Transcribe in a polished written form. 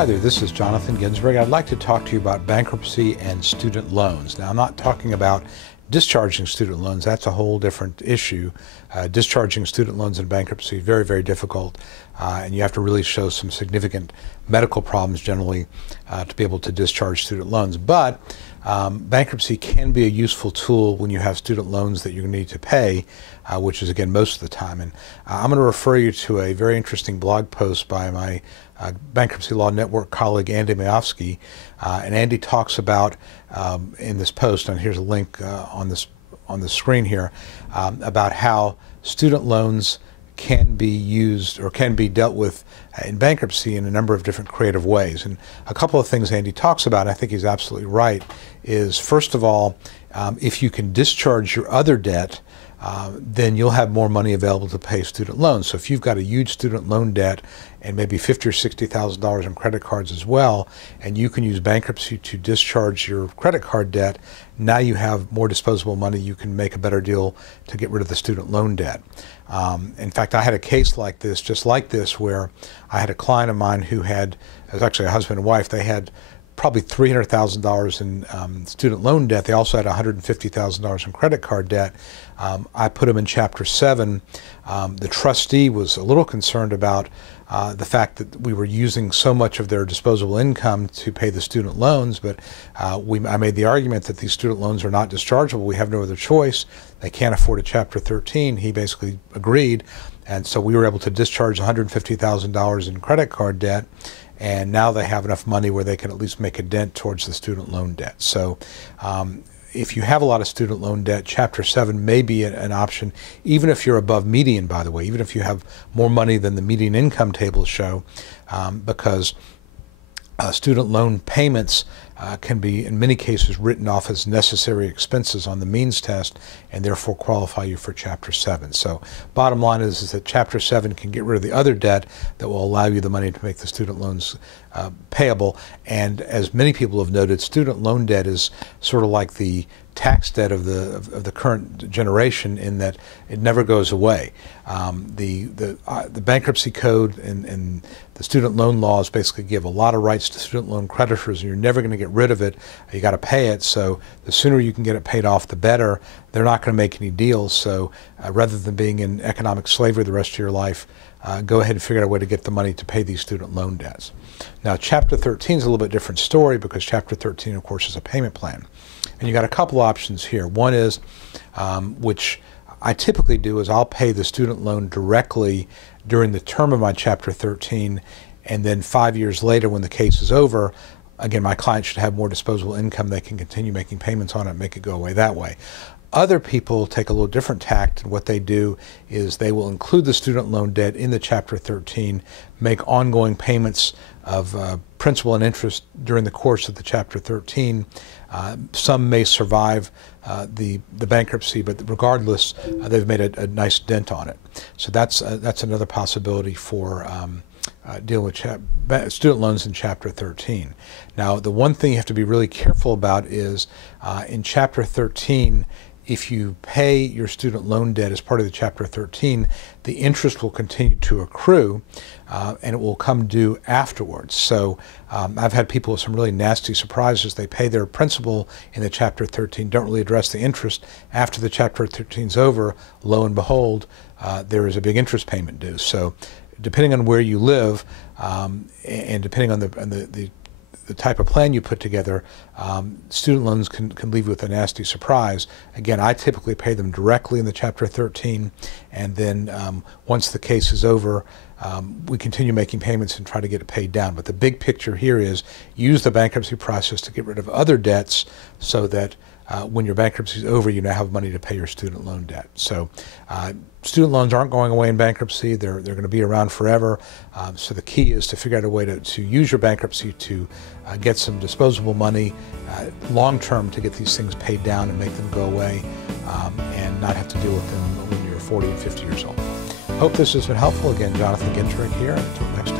Hi there, this is Jonathan Ginsberg. I'd like to talk to you about bankruptcy and student loans. Now, I'm not talking about discharging student loans. That's a whole different issue. Discharging student loans in bankruptcy is very, very difficult, and you have to really show some significant medical problems generally to be able to discharge student loans. But bankruptcy can be a useful tool when you have student loans that you need to pay, which is, again, most of the time. And I'm going to refer you to a very interesting blog post by my Bankruptcy Law Network colleague Andy Mayofsky, and Andy talks about in this post, and here's a link on the screen here, about how student loans can be used or can be dealt with in bankruptcy in a number of different creative ways. And a couple of things Andy talks about, and I think he's absolutely right, is first of all, if you can discharge your other debt, then you'll have more money available to pay student loans. So if you've got a huge student loan debt and maybe $50,000 or $60,000 in credit cards as well, and you can use bankruptcy to discharge your credit card debt, now you have more disposable money. You can make a better deal to get rid of the student loan debt. In fact, I had a case like this, just like this, where I had a client of mine who had, it was actually a husband and wife, they had probably $300,000 in student loan debt. They also had $150,000 in credit card debt. I put them in Chapter 7. The trustee was a little concerned about the fact that we were using so much of their disposable income to pay the student loans, but I made the argument that these student loans are not dischargeable. We have no other choice. They can't afford a Chapter 13. He basically agreed, and so we were able to discharge $150,000 in credit card debt, and now they have enough money where they can at least make a dent towards the student loan debt. So if you have a lot of student loan debt, Chapter 7 may be an option, even if you're above median, by the way, even if you have more money than the median income tables show, because student loan payments can be, in many cases, written off as necessary expenses on the means test and therefore qualify you for Chapter 7. So bottom line is that Chapter 7 can get rid of the other debt that will allow you the money to make the student loans payable. And as many people have noted, student loan debt is sort of like the tax debt of the current generation, in that it never goes away. The bankruptcy code and the student loan laws basically give a lot of rights to student loan creditors, and you're never going to get rid of it. You got to pay it, so the sooner you can get it paid off, the better. They're not going to make any deals, so rather than being in economic slavery the rest of your life, go ahead and figure out a way to get the money to pay these student loan debts. Now, Chapter 13 is a little bit different story, because Chapter 13, of course, is a payment plan. And you got a couple options here. One is, which I typically do, is I'll pay the student loan directly during the term of my Chapter 13, and then 5 years later, when the case is over, again, my client should have more disposable income. They can continue making payments on it and make it go away that way. Other people take a little different tact, and what they do is they will include the student loan debt in the Chapter 13, make ongoing payments of principal and interest during the course of the Chapter 13. Some may survive the bankruptcy, but regardless, they've made a nice dent on it. So that's another possibility for dealing with student loans in Chapter 13. Now, the one thing you have to be really careful about is in Chapter 13, if you pay your student loan debt as part of the Chapter 13, the interest will continue to accrue, and it will come due afterwards. So I've had people with some really nasty surprises. They pay their principal in the Chapter 13, don't really address the interest. After the Chapter 13 is over, lo and behold, there is a big interest payment due. So depending on where you live, and depending on the type of plan you put together, student loans can leave you with a nasty surprise. Again, I typically pay them directly in the Chapter 13, and then once the case is over, we continue making payments and try to get it paid down. But the big picture here is use the bankruptcy process to get rid of other debts, so that when your bankruptcy is over, you now have money to pay your student loan debt. So student loans aren't going away in bankruptcy. They're going to be around forever. So the key is to figure out a way to use your bankruptcy to get some disposable money long-term to get these things paid down and make them go away, and not have to deal with them when you're 40 and 50 years old. Hope this has been helpful. Again, Jonathan Ginsberg here. Until next time.